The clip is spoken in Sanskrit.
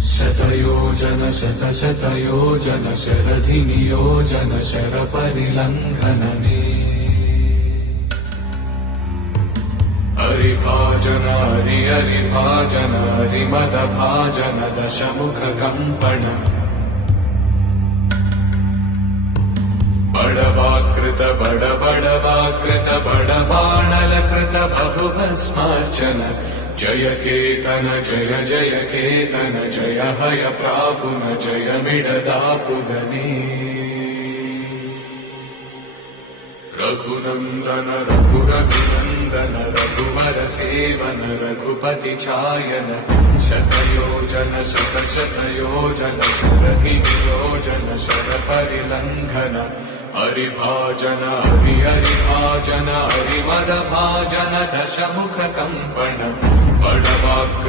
शतयोजन शतशतयोजन शरधिनियोजन शरपरिलङ्घनने हरिभाजन हरिभाजन हरिमदभाजन दशमुखकम्पण बडवाकृत बडबडवाकृत बडबाणलकृत बहुभस्मार्चन जय केतन जय जय केतन जय हय प्रापुन जय मिडदापुगने रघुनन्दन रघुरघुनन्दन रघुवर सेवन रघुपति चायन शतयोजन शतशतयोजन शरधिनियोजन शरपरिलङ्घन हरिभाजन हरिभाजन हरिमदभाजन दशमुखकम्पण बडवाकृत